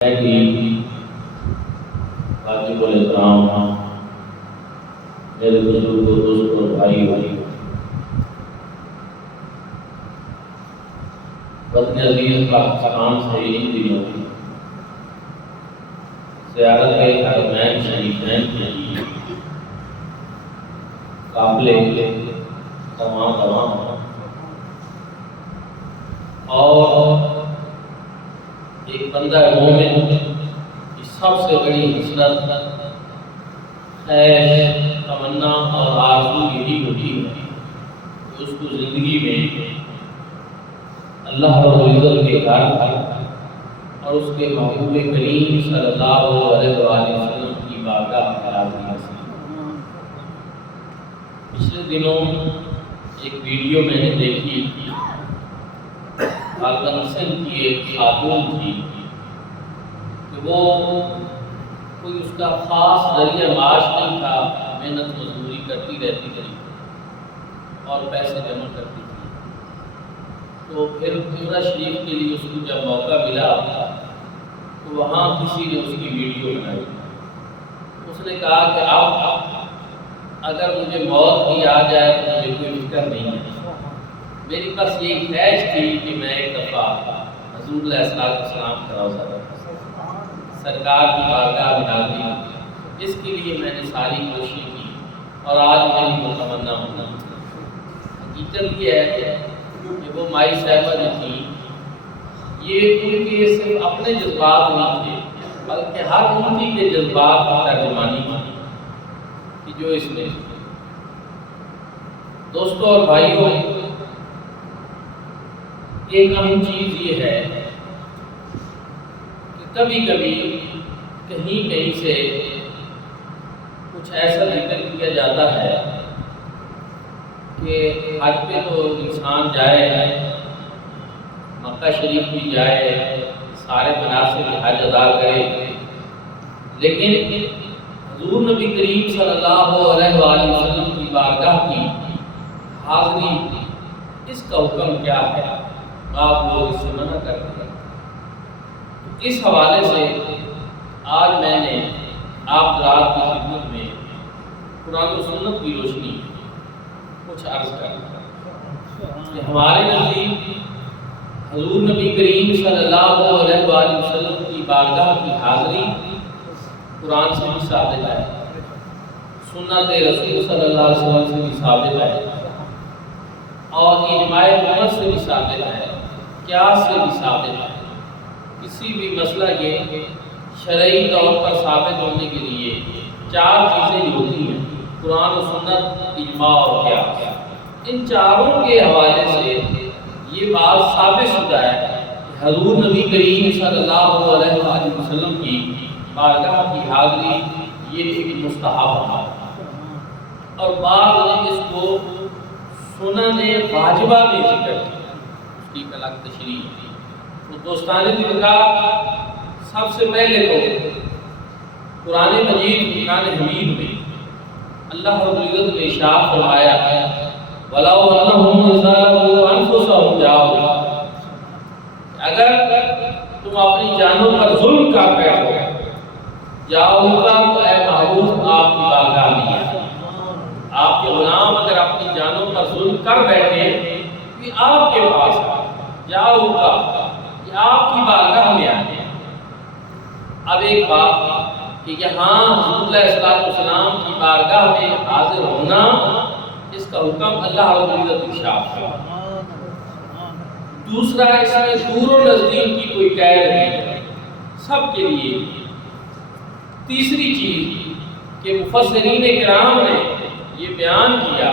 واجب الاحترام میرے بزرگ دوست اور بھائی وطن عزیز پاکستان سے ان دنوں زیارت حرمین شریفین کی قافلے تمام اور ایک بندہ مومن کی سب سے بڑی حسرت خیر تمنا اور آرزو یہی ہوتی ہے کہ اس کو زندگی میں اللہ رب العزت کے گھر اور اس کے محبوب کریم صلی اللہ علیہ وسلم کی بارگاہ میں حاضری حاصل۔ پچھلے دنوں ایک ویڈیو میں نے دیکھی سندھ کی ایک خاتون تھی کہ وہ کوئی اس کا خاص ذریعہ معاش نہیں تھا، محنت مزدوری کرتی رہتی تھی اور پیسے جمع کرتی تھی۔ تو پھر عمرہ شریف کے لیے اس کو جب موقع ملا تو وہاں کسی نے اس کی ویڈیو بنائی۔ اس نے کہا کہ اب اگر مجھے موت بھی آ جائے تو مجھے کوئی فکر نہیں ہے، میری بس یہ خواہش تھی کہ میں ایک دفعہ حضور علیہ السلام کا روضہ سرکار کی بارگاہ میں حاضری، اس کے لیے میں نے ساری کوشش کی اور آج میری وہ تمنا ہونا۔ حقیقت یہ ہے کہ وہ مائی صاحبہ جو تھی یہ ان کے صرف اپنے جذبات نہیں تھے بلکہ ہر امتی کے جذبات کی ترجمانی کہ جو اس میں دوستوں اور بھائیوں، ایک اہم چیز یہ ہے کہ کبھی کبھی کہیں سے کچھ ایسا ذکر کیا جاتا ہے کہ حج پہ تو انسان جائے، مکہ شریف بھی جائے، سارے مناسب حج ادا کرے، لیکن حضور نبی کریم صلی اللہ علیہ وآلہ وسلم کی بارگاہ کی حاضری، اس کا حکم کیا ہے؟ آپ لوگ اس سے منع کرتے ہیں۔ اس حوالے سے آج میں نے آپ حضرات کی خدمت میں قرآن و سنت کی روشنی کچھ عرض کرنا کہ ہمارے نزدیک حضور نبی کریم صلی اللہ علیہ وآلہ وسلم کی بارگاہ کی حاضری قرآن سے بھی ثابت ہے، سنت رسول صلی اللہ علیہ وسلم سے بھی ثابت ہے اور اجماع امت سے بھی ثابت ہے، قیاس سے بھی ثابت ہے۔ کسی بھی مسئلہ کے شرعی طور پر ثابت ہونے کے لیے چار چیزیں ہی ہوتی ہیں: قرآن و سنت، اجماع اور قیاس۔ ان چاروں کے حوالے سے یہ بات ثابت شدہ ہے کہ حضور نبی کریم صلی اللہ علیہ وآلہ وسلم کی بارگاہ کی حاضری یہ ایک مستحب ہے اور بعض نے اس کو سنن واجبہ میں ذکر کیا، اس کی الگ تشریح کی۔ تو دوستان دلگاہ، سب سے پہلے تو قرآن مجید فرقان حمید میں اللہ رب العزت نے ارشاد فرمایا ہے وَلَوْ أَنَّهُمْ ظَلَمُوا أَنفُسَهُمْ جَاءُوكَ، اگر تم اپنی جانوں پر ظلم کر بیٹھو، جاؤ تو اے محبوب آپ کی بارگاہ میں آئے۔ آپ کے غلام اگر اپنی جانوں پر ظلم کر بیٹھے کہ آپ کے پاس جاؤ کہ آپ کی بارگاہ میں آئے۔ اب ایک بات کہ یہاں حضور علیہ السلام کی بارگاہ میں حاضر ہونا، اس کا حکم اللہ رب العزت ارشاد ہے۔ دوسرا، اس میں دور و نزدیک کی کوئی قید نہیں ہے، سب کے لیے۔ تیسری چیز کہ مفسرین کرام نے یہ بیان کیا،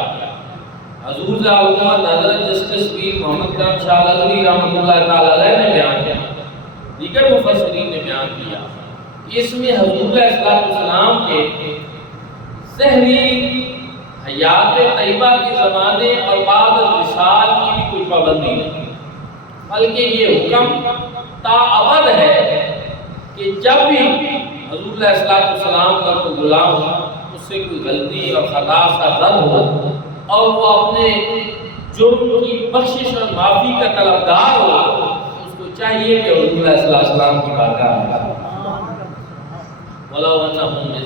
حضور حضرت جسٹس پیر محمد کرم شاہ غزنوی رحمۃ اللہ تعالی علیہ نے بیان کیا، دیگر مفسرین نے بیان کیا، اس میں حضور علیہ السلام کے ظہری حیات طیبہ کے زمانے اور بعد وصال کی بھی کوئی پابندی نہیں، بلکہ یہ حکم تاابد ہے کہ جب بھی حضور علیہ السلام کا کوئی غلام اس سے کوئی غلطی اور خطا سا رد ہو اور وہ اپنے جرم کی بخشش اور معافی کا طلبگار ہو، اس کو چاہیے کہ حضور علیہ السلام کی بارگاہ میں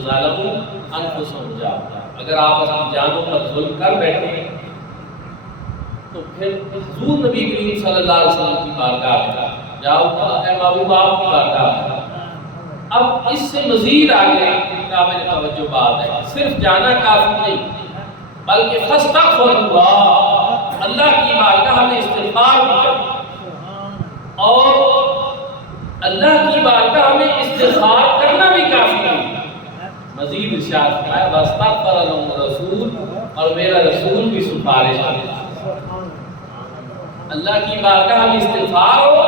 ظلموا انفسهم جاؤ، اگر آپ اپنی جانوں پر ظلم کر بیٹھے تو پھر حضور نبی کریم صلی اللہ علیہ وسلم کی بارگاہ میں جاؤ، اے محبوب آپ کی بارگاہ میں۔ اب اس سے مزید آگے قابل توجہ بات ہے، صرف جانا کافی نہیں بلکہ فاستغفر اللہ، اللہ کی بارگاہ میں استغفار بھی کریں، اور اللہ کی بارگاہ میں استغفار کرنا بھی کافی نہیں، مزید ارشاد فرمایا واستغفر لهم الرسول، اور میرا رسول بھی سفارش کرے۔ اللہ کی بارگاہ میں استغفار ہو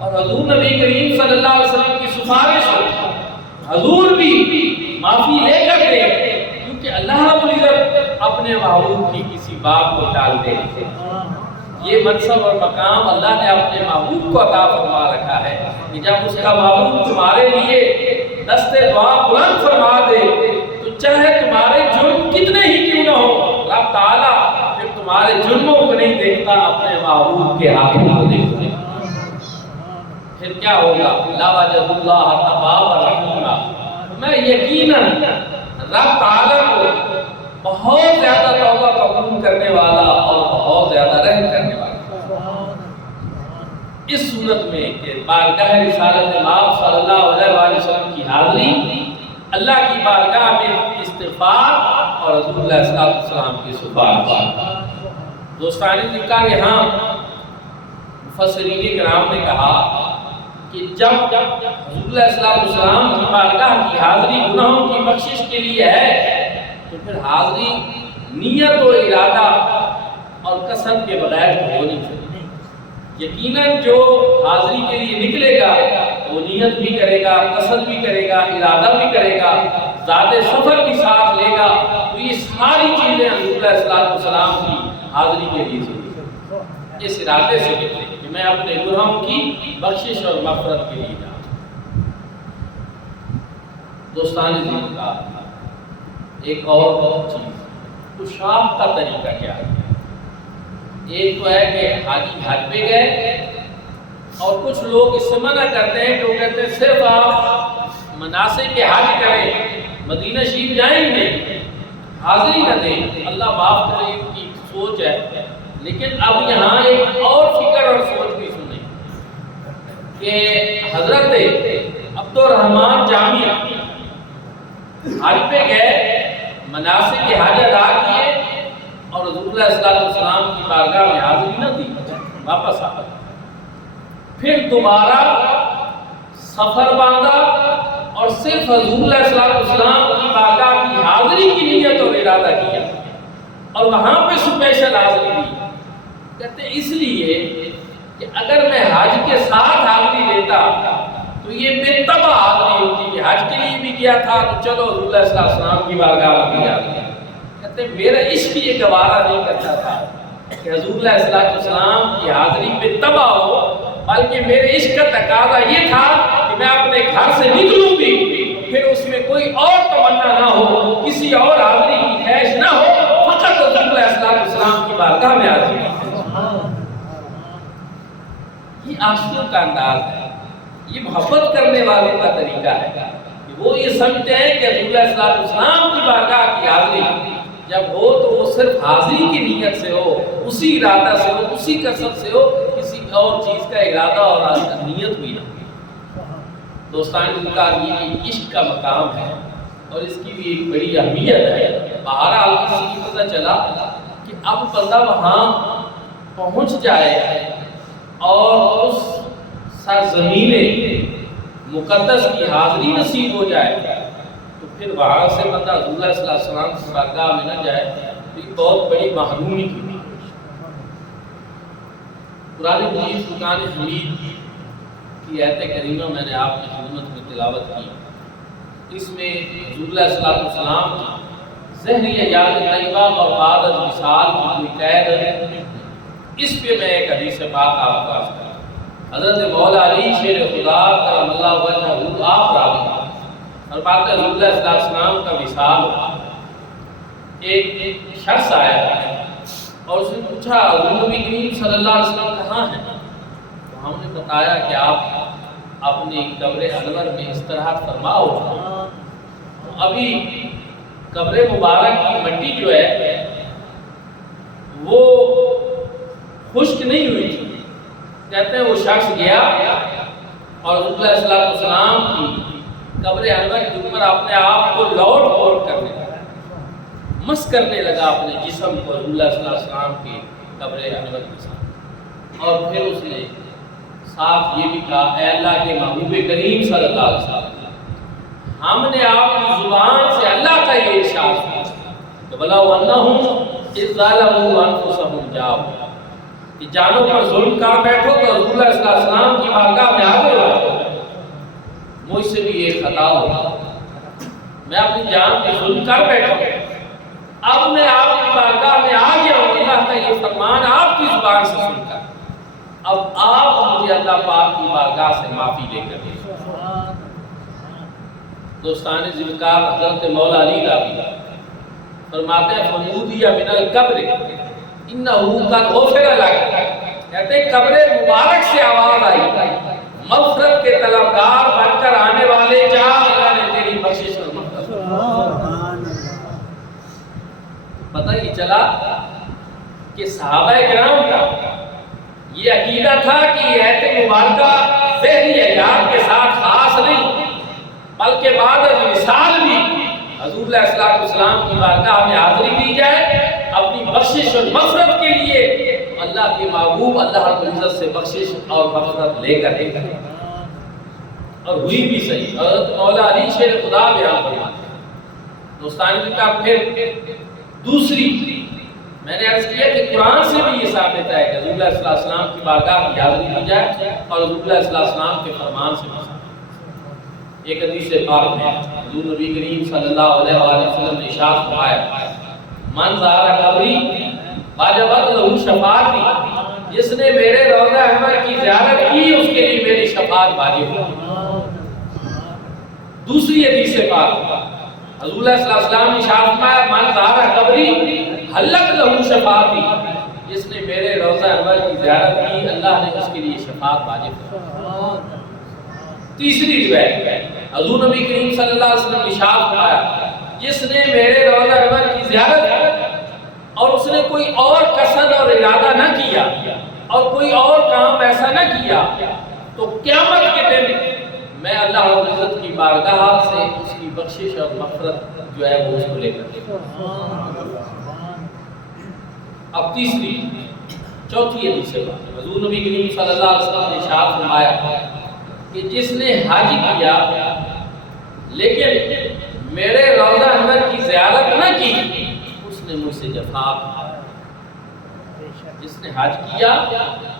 اور حضور نبی کریم صلی اللہ علیہ وسلم کی سفارش ہو، حضور بھی معافی لے کر دے، کیونکہ اللہ رب العزت اپنے محبوب کی کسی بات کو ٹال دے۔ یہ منصب اور مقام اللہ نے اپنے محبوب کو عطا فرما رکھا ہے کہ جب اس کا محبوب تمہارے لیے دست دعا بلند فرما دے تو چاہے تمہارے جرم کتنے ہی کیوں نہ ہو، رب تعالیٰ پھر تمہارے جرموں کو نہیں دیکھتا، اپنے محبوب کے ہاتھوں کو دیکھتا ہے۔ پھر کیا ہوگا؟ لا وجد اللہ توابا رحیما، میں یقیناً رب تعالیٰ کو بہت زیادہ توبہ قبول کرنے والا اور بہت زیادہ رحم کرنے والا۔ اس صورت میں کہ بارگاہ رسالت مآب صلی اللہ علیہ وآلہ وسلم کی حاضری، اللہ کی بارگاہ میں استغفار اور رسول اللہ صلی اللہ علیہ وسلم کی سفارش۔ دوستانی ذکر یہاں مفسرین کرام نے کہا کہ جب رسول اللہ صلی اللہ علیہ وسلم کی بارگاہ کی حاضری گناہوں کی بخشش کے لیے ہے تو پھر حاضری نیت و ارادہ اور قصد کے بغیر ہونی چاہیے۔ یقیناً جو حاضری کے لیے نکلے گا وہ نیت بھی کرے گا، قصد بھی کرے گا، ارادہ بھی کرے گا، زیادہ سفر بھی ساتھ لے گا، تو یہ ساری چیزیں رسول اللہ صلی اللہ علیہ وسلم کی حاضری کے لیے چاہیے، اس ارادے سے کہ میں اپنے گناہوں کی بخشش اور مغفرت کے لیے جاؤں۔ دوستان دین کا ایک اور چیز، پوشاک کا طریقہ کیا ہے؟ ایک تو ہے کہ حاجی حج پہ گئے اور کچھ لوگ اس سے منع کرتے ہیں کہ وہ کہتے ہیں صرف آپ مناسک کے حج کریں، مدینہ شریف جائیں ہی نہیں، حاضری نہ دیں، اللہ معاف کرے، ان کی سوچ ہے۔ لیکن اب یہاں ایک اور فکر اور سوچ بھی سنیں کہ حضرت عبد الرحمن جامی حج پہ گئے، مناسک کے حج ادا کیے اور رسول اللہ صلی اللہ علیہ وسلم کی بارگاہ میں حاضری نہ دی، واپس آ گئے، پھر دوبارہ سفر باندھا اور صرف رسول اللہ صلی اللہ علیہ وسلم کی بارگاہ کی حاضری کی نیت اور ارادہ کیا اور وہاں پہ اسپیشل حاضری دی۔ کہتے اس لیے کہ اگر میں حج کے ساتھ حاضری دیتا تو یہ بے تبع حاضری ہوتی کہ حج کے لیے بھی کیا تھا تو چلو رسول اللہ صلی اللہ علیہ وسلم کی بارگاہ میں بھی حاضری۔ کہتے میرا عشق یہ گوارا نہیں کرتا تھا کہ حضور اللہ صلی اللہ علیہ وسلم کی حاضری بے تبع ہو، بلکہ میرے عشق کا تقاضا یہ تھا کہ میں اپنے گھر سے نکلوں بھی پھر اس میں کوئی اور تمنا نہ ہو، کسی اور حاضری کی خواہش نہ ہو، فقط رسول اللہ صلی اللہ علیہ وسلم کی بارگاہ میں حاضری۔ یہ عاشقوں کا انداز ہے، یہ محبت کرنے والوں کا طریقہ ہے کہ وہ یہ سمجھتے ہیں کہ رسول اللہ صلی اللہ علیہ وسلم کی بارگاہ کی حاضری جب ہو تو وہ صرف حاضری کی نیت سے ہو، اسی ارادہ سے ہو، اسی قصد سے ہو، کسی اور چیز کا ارادہ اور نیت بھی نہ ہو۔ دوستان کا یہ عشق کا مقام ہے اور اس کی بھی ایک بڑی اہمیت ہے۔ بہرحال کسی کی پتہ چلا کہ اب بندہ وہاں پہنچ جائے اور اس سرزمین مقدس کی حاضری نصیب ہو جائے تو پھر وہاں سے بندہ رسول اللہ صلی اللہ علیہ وسلم کی بارگاہ میں نہ جائے تو یہ بہت بڑی محرومی کی بات ہے۔ قرآن مجید فرقان حمید کی آیت کریمہ میں نے آپ کی خدمت میں تلاوت کی، اس میں رسول اللہ صلی اللہ علیہ وسلم کی ظہری حیات طیبہ اور بعد از وصال کی کوئی قید ہے، اس پہ میں ایک حدیث پاک آپ کو عرض کرتا ہوں۔ حضرت مولا علی شیر خدا کرم اللہ وجہہ آپ راوی اور بات ہے رسول اللہ صلی اللہ علیہ وسلم کا وصال، ایک شخص آیا اور اس نے پوچھا حضور نبی کریم صلی اللہ علیہ وسلم کہاں ہیں؟ تو ہم نے بتایا کہ آپ اپنی قبر انور میں استراحت فرما ہو، ابھی قبر مبارک کی مٹی جو ہے وہ خشک نہیں ہوئی تھی. کہتے ہیں وہ شخص گیا اور حضور علیہ السلام کی قبر انور کے اوپر اپنے آپ کو لوٹ پوٹ کرنے لگا, مس کرنے لگا اپنے جسم کو حضور علیہ السلام کی قبر انور کے ساتھ. اور پھر اس نے صاف یہ بھی کہا, اے اللہ کے محبوب کریم صلی اللہ علیہ وسلم, ہم نے آپ کی زبان سے اللہ کا یہ ارشاد سنا کہ وَلَوْ أَنَّهُمْ إِذْ ظَلَمُوا أَنفُسَهُمْ جَاءُوا, کہ جانوں پر ظلم کر بیٹھو تو حضور علیہ السلام کی بارگاہ میں آ گئے, مجھ سے بھی یہ خطا ہو, میں اپنی جان پہ ظلم کر بیٹھا ہوں, اب میں آپ کی بارگاہ میں آ گیا ہوں, اللہ کا یہ فرمان آپ کی زبان سے سن کر, اب آپ مجھے اللہ پاک کی بارگاہ سے معافی لے کر دیں. دوستان ذوالفقار حضرت مولا علی راضی فرماتے ہیں فنودی من القبر انہ قد غفر لک, کہتے ہیں قبر مبارک سے آواز آئی, مغفرت کے طلبگار بن کر آنے والے جا, اللہ نے تیری بخشش اور مغفرت. پتہ یہ چلا کہ صحابہ کرام کا یہ عقیدہ تھا کہ یہ ایت مبارکہ ذہنی حیات کے ساتھ خاص نہیں, بلکہ بعد از وصال بھی حضور علیہ السلام کی بارگاہ میں حاضری دی جائے اپنی بخشش اور مغفرت کے لیے, اللہ کے محبوب اللہ رب العزت سے بخشش اور مغفرت لے کر اور ہوئی بھی صحیح. حضرت مولا علی شیر خدا بیان فرماتے ہیں. دوستان کا پھر دوسری میں نے عرض کیا کہ قرآن سے بھی یہ ثابت ہے کہ حضور علیہ السلام کی بارگاہ میں حاضری دی جائے اور حضور علیہ السلام کے فرمان سے بھی. ایک حدیث پاک میں حضور نبی کریم صلی اللہ علیہ وسلم نے ارشاد فرمایا, من زار قبری واجبت لہ شفاعتی, جس نے میرے روضہ انور کی زیارت کی اس کے لیے میری شفاعت واجب ہے. دوسری حدیث پاک حضور علیہ السلام نے ارشاد فرمایا, من زار قبری حلت لہ شفاعتی, جس نے میرے روضہ انور کی زیارت کی اللہ نے اس کے لیے شفاعت واجب ہے. تیسری روایت حضور نبی کریم صلی اللہ علیہ وسلم نے ارشاد فرمایا, جس نے میرے روضہ انور کی زیارت کی اور اس نے کوئی اور قصد اور ارادہ نہ کیا اور کوئی اور کام ایسا نہ کیا تو قیامت کے دن میں اللہ رب العزت کی بارگاہ سے اس کی بخشش اور مغفرت جو ہے وہ اس کو لے کر دے. اب تیسری چوتھی حدیث ہے حضور نبی کریم صلی اللہ علیہ وسلم نے ارشاد فرمایا کہ جس نے حج کیا لیکن میرے روضہ انور کی زیارت نہ کی اس نے مجھ سے جفا کی. جس نے حج کیا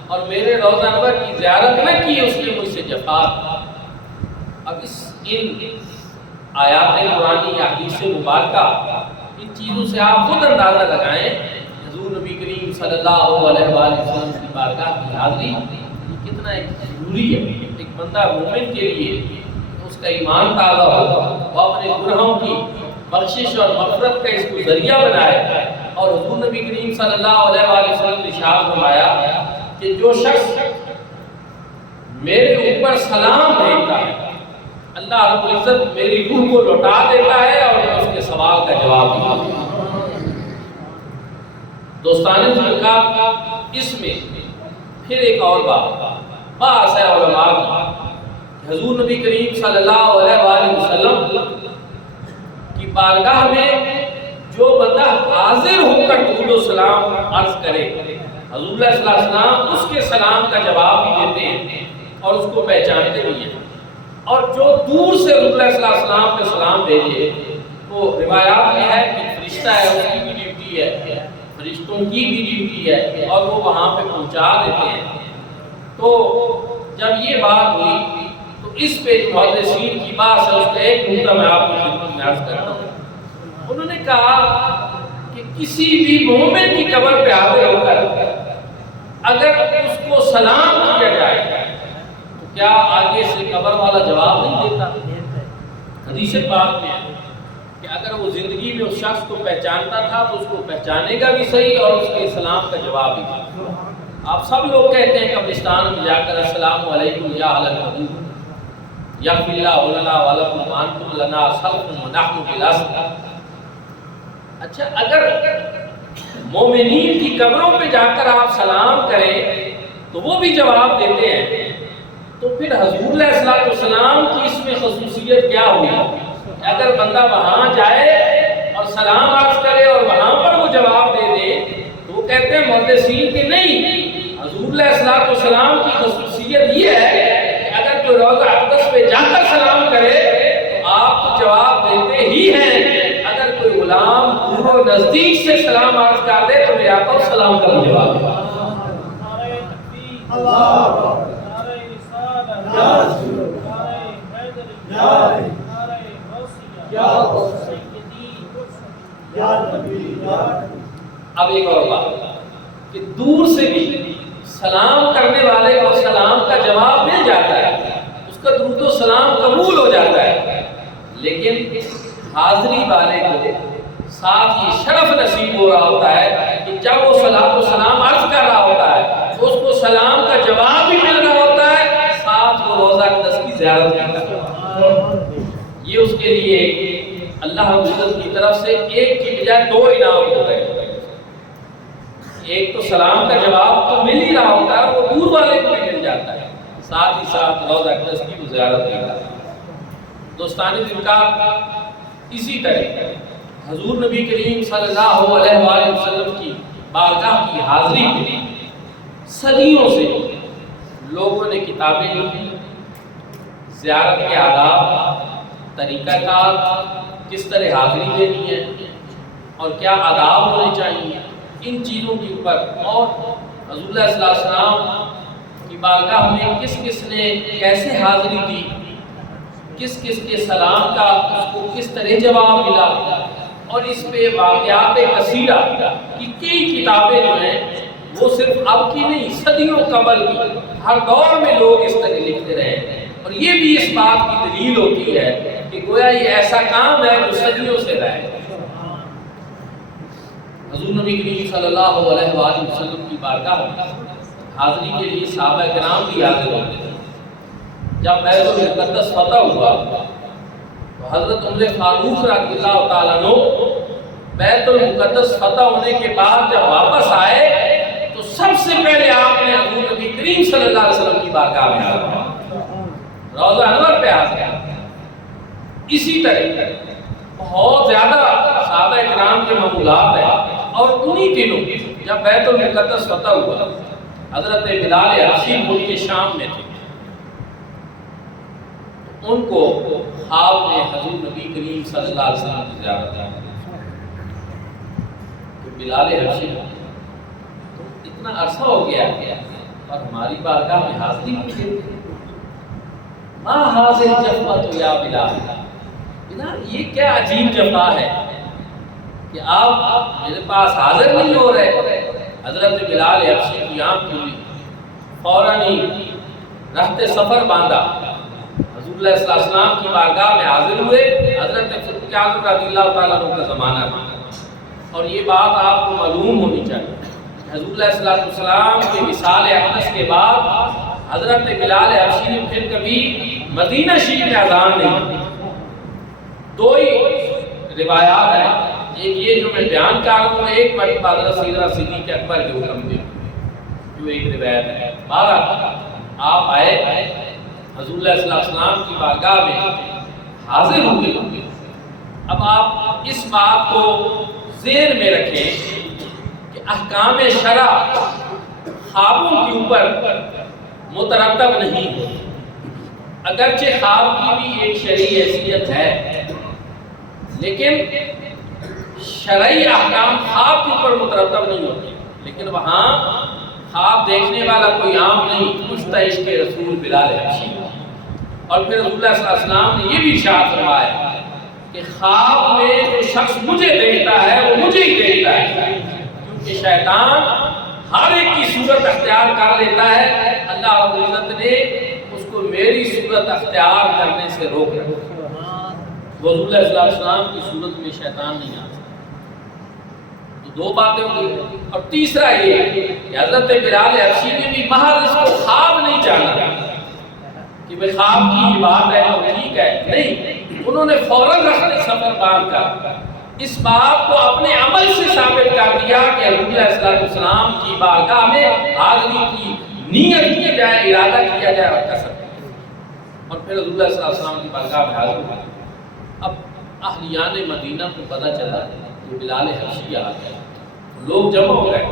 اور میرے روضہ انور کی زیارت نہ کی اس نے مجھ سے جفا کی. اب ان آیات قرآنی یا حدیث مبارکہ ان چیزوں سے آپ خود اندازہ لگائیں حضور نبی کریم صلی اللہ علیہ وسلم کی بارگاہ کی حاضری کتنا ایک ضروری ہے. ایک بندہ مومن کے لیے اس کا ایمان تازہ ہو, وہ اپنے گناہوں کی بخشش اور مغفرت کا اس کو ذریعہ بنائے. اور حضور نبی کریم صلی اللہ علیہ وسلم نے ارشاد فرمایا کہ جو شخص میرے اوپر سلام بھیجتا ہے اللہ رب العزت میری روح کو لوٹا دیتا ہے اور میں اس کے سوال کا جواب دیتا ہوں. دوستان ذوالفقار اس میں پھر ایک اور بات بحث ہے علماء کی, حضور نبی کریم صلی اللہ علیہ وسلم کی بارگاہ میں جو بندہ حاضر ہو کر درود و سلام عرض کرے حضور علیہ السلام اس کے سلام کا جواب بھی دیتے ہیں اور اس کو پہچانتے بھی ہیں. اور جو دور سے حضور علیہ السلام پہ سلام بھیجے تو روایات میں ہے کہ فرشتہ ہے اس کی بھی ڈیوٹی ہے, فرشتوں کی بھی ڈیوٹی ہے اور وہ وہاں پہ پہنچا دیتے ہیں. تو جب یہ بات ہوئی تو اس پہ محدثین کی بات ہے اس کا ایک نقطہ میں آپ کو خدمت میں عرض کرتا ہوں. انہوں نے کہا کہ کسی بھی مومن کی قبر پہ حاضر ہو کر اگر اس کو سلام کیا جائے تو کیا آگے سے قبر والا جواب نہیں دیتا؟ حدیث پاک میں ہے کہ اگر وہ زندگی میں اس شخص کو پہچانتا تھا تو اس کو پہچانے گا بھی صحیح اور اس کے سلام کا جواب بھی. آپ سب لوگ کہتے ہیں قبرستان میں جا کر السلام علیکم یا اہل القبور, یغفر اللہ لنا ولکم وانتم لنا سلف ونحن بالاصل۔ اچھا اگر مومنین کی قبروں پہ جا کر آپ سلام کریں تو وہ بھی جواب دیتے ہیں، تو پھر حضور علیہ السلام کی اس میں خصوصیت کیا ہوئی؟ اگر بندہ وہاں جائے اور سلام عرض کرے اور وہاں پر وہ جواب دے دے تو وہ کہتے ہیں محدثین کہ نہیں، حضور علیہ السلام کی خصوصیت یہ ہے کہ اگر کوئی روضہ اقدس پہ جا کر سلام کرے تو آپ تو جواب دیتے ہی ہیں، اگر کوئی غلام دور و نزدیک سے سلام عرض کر دے تو میرے آقا سلام کا جواب دے۔ اب ایک اور بات کہ دور سے بھی سلام کرنے والے کو سلام کا جواب مل جاتا ہے، اس کا درود و سلام قبول ہو جاتا ہے، لیکن حاضری والے کو ساتھ ہی شرف نصیب ہو رہا ہوتا ہے کہ جب وہ صلاۃ و سلام عرض کر رہا ہوتا ہے تو اس کو سلام کا جواب بھی مل رہا ہوتا ہے، ساتھ وہ روزہ اقدس کی زیارت کرتا ہے۔ یہ اس کے لیے اللہ رب العزت کی طرف سے ایک کی بجائے دو انعام ہو رہے ہیں۔ ایک تو سلام کا جواب تو مل ہی رہا ہوتا ہے، وہ دور والے کو بھی مل جاتا ہے، ساتھ ہی ساتھ روزہ اقدس کی زیارت کرتا ہے۔ دوستان ذکر اسی طرح حضور نبی کریم صلی اللہ علیہ وآلہ وسلم کی بارگاہ کی حاضری میں صدیوں سے لوگوں نے کتابیں لکھی، زیارت کے آداب، طریقہ کار، کس طرح حاضری دینی ہے اور کیا آداب ہونے چاہیے، ان چیزوں کے اوپر، اور حضور صلی اللہ علیہ وسلم کی بارگاہ میں کس کس نے کیسے حاضری دی، کس کس کے سلام کا اس کو کس طرح جواب ملا، اور اس پہ واقعات کثیرہ کی کئی کتابیں جو ہیں وہ صرف اب کی نہیں، صدیوں قبل کی، ہر دور میں لوگ اس طرح لکھتے رہے، اور یہ بھی اس بات کی دلیل ہوتی ہے کہ گویا یہ ایسا کام ہے جو صدیوں سے رہے۔ حضور نبی کریم صلی اللہ علیہ وآلہ وسلم کی بارگاہ میں حاضری کے لیے صحابہ کرام بھی حاضر ہوتے تھے۔ جب بیت المقدس فتح ہوا تو حضرت عمر فاروق رضی اللہ تعالیٰ عنہ بیت المقدس فتح ہونے کے بعد جب واپس آئے تو سب سے پہلے آپ نے حضور نبی کریم صلی اللہ علیہ وسلم کی بارگاہ میں آیا، روضہ انور پہ آ گیا۔ اسی طرح بہت زیادہ صحابہ کرام کے معمولات ہیں، اور انہی دنوں جب بیت المقدس فتح ہوا حضرت بلال حبشی ملک شام میں تھے، ان کو خواب میں حضور نبی کریم صلی اللہ علیہ وسلم کی زیارت آئی کہ بلال حبشی اتنا عرصہ ہو گیا اور ہماری بارگاہ میں حاضری نہیں دیتے، ما حاضر جفا تو یا بلال، بلال یہ کیا عجیب جفا ہے کہ آپ میرے پاس حاضر نہیں ہو رہے۔ حضرت بلال حبشی کی آنکھ کھلی، فوراً ہی رہتے سفر باندھا، حضور علیہ السلام کی بارگاہ میں حاضر ہوئے۔ حضرت فاروق اعظم رضی اللہ تعالیٰ عنہ کا زمانہ تھا، اور یہ بات آپ کو معلوم ہونی چاہیے، حضور علیہ السلام کے وصال اقدس کے بعد حضرت بلال حبشی نے پھر کبھی مدینہ شریف میں اذان نہیں دی۔ دو ہی روایات ہیں، ایک یہ جو میں بیان کر رہا ہوں، ایک مرتبہ حضرت سیدنا صدیق اکبر کے حکم دے جو ایک روایت ہے۔ بہرحال آپ آئے، حضور علیہ السلام کی بارگاہ میں حاضر ہوئے۔ اب آپ اس بات کو ذہن میں رکھیں کہ احکام شرع خوابوں کے اوپر مترتب نہیں ہے، اگرچہ خواب کی بھی ایک شرعی حیثیت ہے، لیکن شرعی احکام خواب کے اوپر مترتب نہیں ہوتے، لیکن وہاں خواب دیکھنے والا کوئی عام نہیں، کشتہ عشق رسول بلال حبشی۔ اور پھر رسول اللہ صلی اللہ علیہ وسلم نے یہ بھی ارشاد فرمایا کہ خواب میں جو شخص مجھے دیکھتا ہے وہ مجھے ہی دیکھتا ہے، کیونکہ شیطان ہر ایک کی صورت اختیار کر لیتا ہے، اللہ رب العزت نے اس کو میری صورت اختیار کرنے سے روک رکھا۔ رسول اللہ صلی اللہ علیہ وسلم کی صورت میں شیطان نہیں آتا۔ تو دو باتیں ہوئی، اور تیسرا یہ کہ حضرت بلال حبشی نے بھی محض اس کو خواب نہیں جانا کہ بھئی خواب کی یہ بات ہے تو ٹھیک ہے، نہیں، انہوں نے فوراً رخت سفر باندھ کر اس بات کو اپنے عمل سے ثابت کر دیا کہ حضور علیہ السلام کی بارگاہ میں حاضری کی نیت کی جائے، ارادہ کیا جائے اور قصد، اور پھر حضور علیہ السلام کی بارگاہ میں حاضر ہوا۔ اب اہلیان مدینہ کو پتہ چلا کہ بلال حبشی آ گئے، لوگ جمع ہو گئے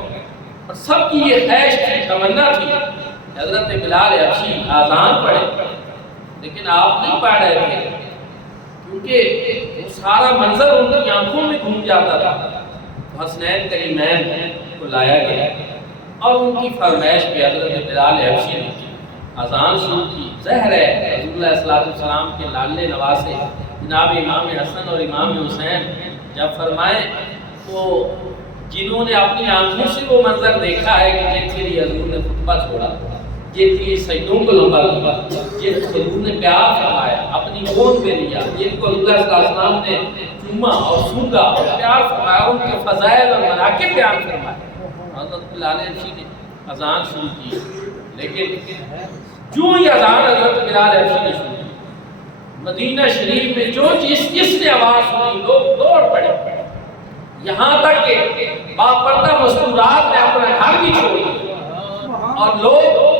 اور سب کی یہ خواہش تھی، تمنا تھی کہ حضرت بلال حبشی آذان پڑھے، لیکن آپ نہیں پڑھ رہے تھے کیونکہ وہ سارا منظر ان کی آنکھوں میں گھوم جاتا تھا۔ تو حسنین کریمین کو لایا گیا اور ان کی فرمائش پہ حضرت بلال حبشی نے اذان شروع کی۔ ظاہر ہے حضور علیہ السلام کے لاڈلے نواسے جناب امام حسن اور امام حسین جب فرمائیں تو جنہوں نے اپنی آنکھوں سے وہ منظر دیکھا ہے کہ جن کے لیے حضور نے خطبہ چھوڑا، جن کے سجدوں کو لمبا کیا، جن کو حضور نے پیار فرمایا، اپنی گود میں لیا، جن کو حضور صلی اللہ علیہ وسلم نے چوما اور سونگا اور پیار فرمایا، ان کے فضائل اور مناقب بیان فرمائے۔ حضرت بلال حبشی نے اذان شروع کی، لیکن جو ہی اذان حضرت بلال حبشی نے شروع کی، مدینہ شریف میں جو جس نے آواز سنی لوگ دوڑ پڑے، یہاں تک کہ باپردہ مستورات نے اپنا گھر بھی چھوڑ دیا، اور لوگ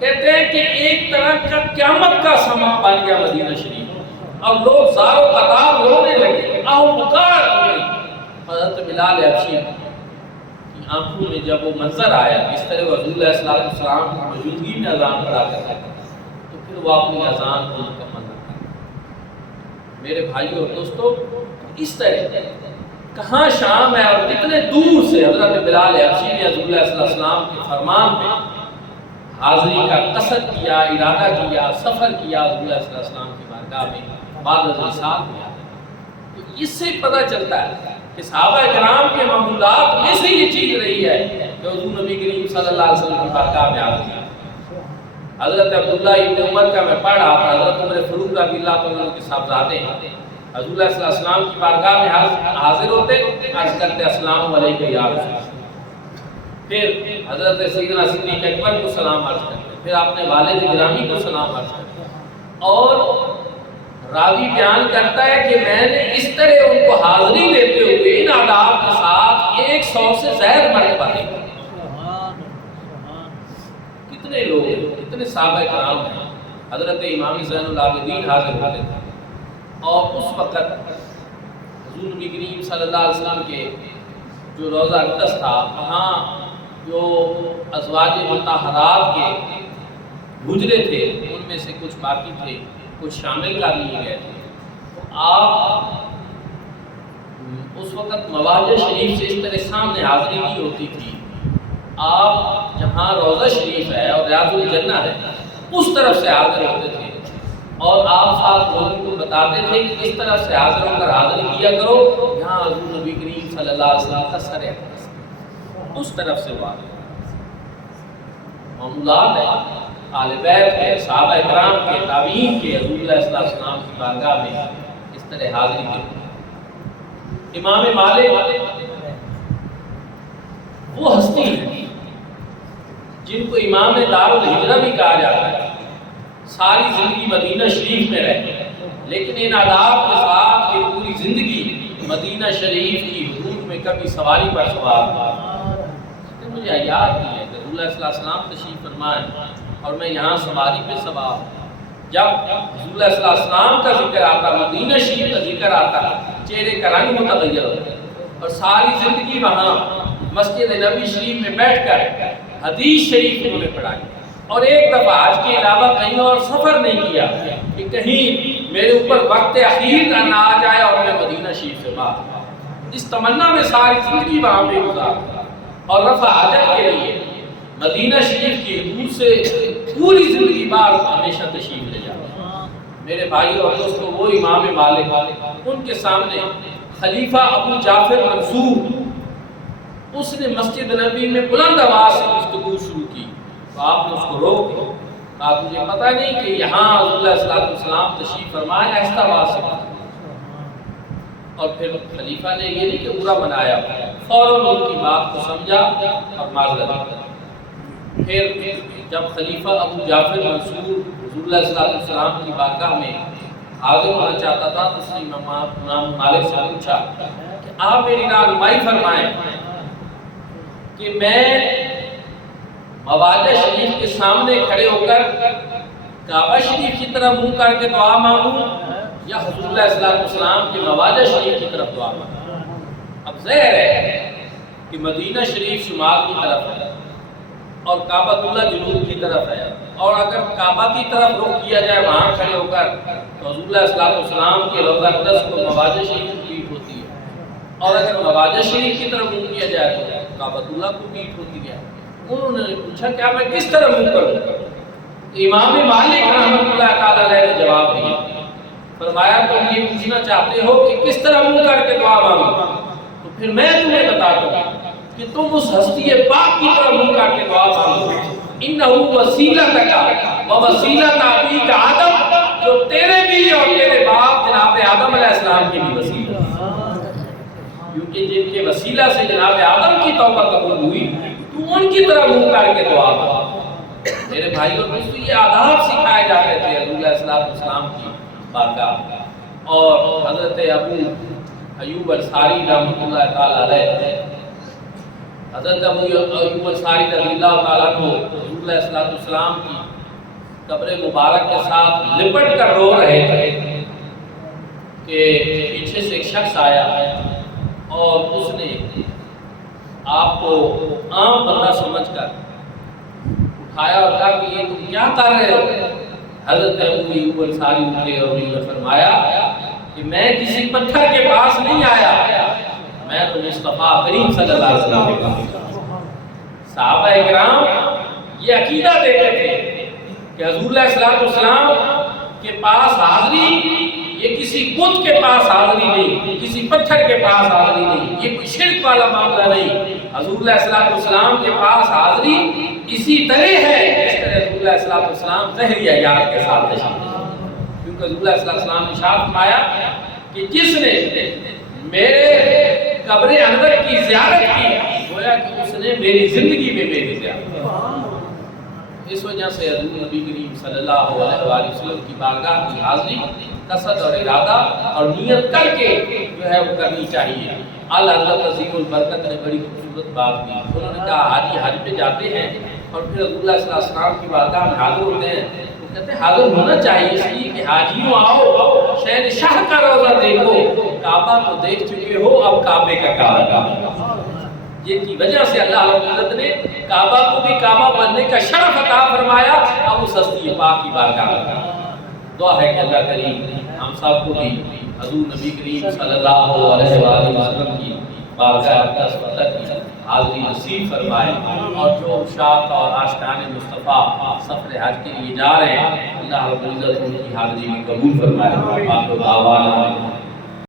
کہتے ہیں کہ ایک طرح کا قیامت کا سما بن گیا مدینہ شریف، اور لوگ زار و قطار رونے لگے، آہو پکار ہو گئی۔ حضرت بلال حبشی کی آنکھوں میں جب وہ منظر آیا اس طرح حضور علیہ السلام کی موجودگی میں اذان پڑھا کرتا تھا، تو پھر وہ اپنی اذان کو مکمل نہ کرتا۔ میرے بھائیو اور دوستو، اس طرح کہاں شام ہے اور کتنے دور سے حضرت بلال حبشی نے حضور علیہ السلام کے فرمان پہ حاضری کا قصد کیا، ارادہ کیا، سفر کیا حضور علیہ السلام کی بارگاہ میں بعد از وصال ہوا۔ تو اس سے پتہ چلتا ہے کہ صحابہ کرام کے معمولات میں سے یہ چیز رہی ہے کہ حضور نبی کریم صلی اللہ علیہ وسلم کی بارگاہ میں حاضر ہوا۔ حضرت عبداللہ ابن عمر کا میں پڑھ رہا تھا، حضرت عمر فاروق رضی اللہ عنہ کے صاحبزادے حضور علیہ السلام کی بارگاہ میں حاضر ہوتے، عرض کرتے السلام علیکم یا رسول اللہ، پھر حضرت سیدنا صدیق اکبر کو سلام عرض کرتے، پھر اپنے والد گرامی کو سلام عرض کرتے، اور راوی بیان کرتا ہے کہ میں نے اس طرح ان کو حاضری دیتے ہوئے ان آداب کے ساتھ 100 سے زائد مرتبہ دیکھا۔ کتنے لوگ ہیں، کتنے صحابہ کرام ہیں، حضرت امام زین العابدین حاضر ہوتے تھے، اور اس وقت حضور نبی کریم صلی اللہ علیہ وسلم کے جو روضہ اقدس تھا، وہاں جو ازواج مطہرات کے حجرے تھے ان میں سے کچھ باقی تھے، کچھ شامل کر لیے گئے تھے۔ تو آپ اس وقت مواضع شریف سے اس طرح سامنے حاضری نہیں ہوتی تھی، آپ جہاں روضہ شریف ہے اور ریاض الجنہ ہے اس طرف سے حاضر ہوتے تھے، اور آپ ساتھ لوگوں کو بتاتے تھے کہ اس طرف سے حاضر ہو کر حاضری کیا کرو جہاں حضور نبی کریم صلی اللہ علیہ وسلم کا سر ہے، اس طرف سے وہ معمولات ہیں آل بیت کے، صحابہ کرام کے، تابعین کے، حضور علیہ السلام کی بارگاہ میں اس طرح حاضری کے۔ امام مالک وہ ہستی ہیں جن کو امام دار الہجرہ بھی کہا جاتا ہے، ساری زندگی مدینہ شریف میں رہے، لیکن ان آداب کے ساتھ کہ پوری زندگی مدینہ شریف کی حدود میں کبھی سواری پر سوار ہوا۔ مجھے یاد نہیں ہے کہ رسول اللہ صلی اللہ علیہ وسلم تشریف فرمائے اور میں یہاں سواری پہ سوار، جب رسول اللہ صلی اللہ علیہ وسلم کا ذکر آتا، مدینہ شریف کا ذکر آتا، چہرے کا رنگ متغیر ہوتا، اور ساری زندگی وہاں مسجد نبی شریف میں بیٹھ کر حدیث شریف انہوں نے پڑھائی، اور ایک دفعہ آج کے علاوہ کہیں اور سفر نہیں کیا کہ کہیں میرے اوپر وقت اخیر نہ آ جائے اور میں مدینہ شریف سے باہر، اس تمنا میں ساری زندگی وہاں پہ گزارا، اور رفع حاجت کے لیے مدینہ شریف کی حدود سے پوری زندگی بعد ہمیشہ تشریف لے جاتا۔ میرے بھائی اور دوستو، وہ امام مالک، ان کے سامنے خلیفہ ابو جعفر منصور، اس نے مسجد نبی میں بلند آواز سے گفتگو شروع کی، تو آپ نے اس کو روک دیا، کہا تجھے پتہ نہیں کہ یہاں حضور علیہ السلام تشریف فرمائے، ایسا آواز سے بات۔ اور پھر خلیفہ نے یہ نہیں کہ برا بنایا، فوراً ان کی بات کو سمجھا اور معذرت کی۔ پھر جب خلیفہ ابو جعفر منصور رسول اللہ صلی اللہ علیہ وسلم کی بارگاہ میں حاضر ہونا چاہتا تھا تو اس نے امام مالک سے پوچھا کہ آپ میری رہنمائی فرمائیں کہ میں مواجہ شریف کے سامنے کھڑے ہو کر کعبہ شریف کی طرف منہ کر کے دعا مانگوں یا حضور اللہ صلی اللہ علیہ وسلم کے مواجہ شریف کی طرف دعا مانگوں؟ اب ظاہر ہے کہ مدینہ شریف شمال کی طرف ہے اور کعبہ اللہ جنوب کی طرف ہے، اور اگر کعبہ کی طرف رخ کیا جائے وہاں کھڑے ہو کر تو حضور اللہ صلی اللہ علیہ وسلم کے روضہ اقدس کو مواجہ شریف کو پیٹ ہوتی ہے، اور اگر مواجہ شریف کی طرف منہ کیا جائے تو کعبہ اللہ کو پیٹ ہوتی ہے۔ انہوں نے پوچھا کیا میں کس طرح منہ کروں؟ امام مالک رحمۃ اللہ تعالی علیہ نے جواب دیا، فرمایا تم یہ پوچھنا چاہتے ہو کہ کس طرح منہ کر کے دعا مانگوں، تو پھر میں تمہیں بتاتا ہوں کہ تم اس ہستی پاک کی طرف منہ کر کے دعا مانگو، انہ وسیلتک و وسیلۃ ابیک آدم، جو تیرے بھی اور تیرے باپ جناب آدم علیہ السلام کی بھی وسیلہ، کیونکہ جن کے وسیلہ سے جناب آدم کی توبہ قبول ہوئی تو ان کی طرف منہ کر کے دعا مانگو۔ میرے بھائیوں دوستو، یہ آداب سکھائے جاتے تھے حضور علیہ السلام کی بارگاہ، اور حضرت ابو ایوب انصاری رحمۃ اللہ تعالی علیہ، حضرت ابو ایوب انصاری رضی اللہ تعالیٰ کو حضور علیہ السلام کی قبر مبارک کے ساتھ لپٹ کر رو رہے تھے کہ پیچھے سے ایک شخص آیا اور اس نے آپ کو عام بندہ سمجھ کر اٹھایا اور کہا کہ یہ تم کیا کر رہے ہو؟ حضرت ابو ایوب انصاری اٹھے اور انہوں نے فرمایا کہ میں کسی پتھر کے پاس نہیں آیا، میں تو مصطفیٰ کریم صلی اللہ علیہ وسلم کے پاس۔ صحابہ اکرام یہ عقیدہ دیتے تھے کہ حضور علیہ الصلوۃ والسلام کے پاس حاضری یہ کسی بت کے پاس حاضری نہیں، کسی پتھر کے پاس حاضری نہیں، یہ کوئی شرک والا معاملہ نہیں۔ حضور علیہ الصلوۃ والسلام کے پاس حاضری اسی طرح ہے جس طرح حضور علیہ الصلوۃ والسلام ظہری حیات کے ساتھ تشریف لائے، کیونکہ حضور علیہ الصلوۃ والسلام نے ارشاد فرمایا کہ جس نے میرے قبر انور کی زیارت کی گویا کہ اس نے میری زندگی میں میری زیارت کی۔ اس وجہ سے حضور نبی کریم صلی اللہ علیہ وآلہ وسلم کی بارگاہ کی حاضری قصد اور ارادہ اور نیت کر کے جو ہے وہ کرنی چاہیے۔ اعلیٰ حضرت عظیم البرکت نے بڑی خوبصورت بات کی، انہوں نے کہا حاجی حج پہ جاتے ہیں اور پھر حضور اللہ صلی اللہ علیہ وسلم کی بارگاہ میں حاضر ہوتے ہیں، وہ کہتے ہیں حاضر ہونا چاہیے اس لیے کہ حاجیوں آؤ شہر شاہ کا روضہ دیکھو، کعبہ تو دیکھ چکے ہو اب کعبے کا کعبہ، یہ کی وجہ سے اللہ رب العزت نے کعبہ کو بھی کعبہ بننے کا شرف عطا فرمایا۔ اب اس ہستی پاک کی بارگاہ میں دعا ہے کہ اللہ کریم ہم سب کو بھی حضور نبی کریم صلی اللہ علیہ وآلہ وسلم کی بارگاہ کی حاضری نصیب فرمائے، اور جو شاق اور آشتان مصطفیٰ سفر حج کے لیے جا رہے ہیں اللہ رب العزت ان کی حاضری بھی قبول فرمائے۔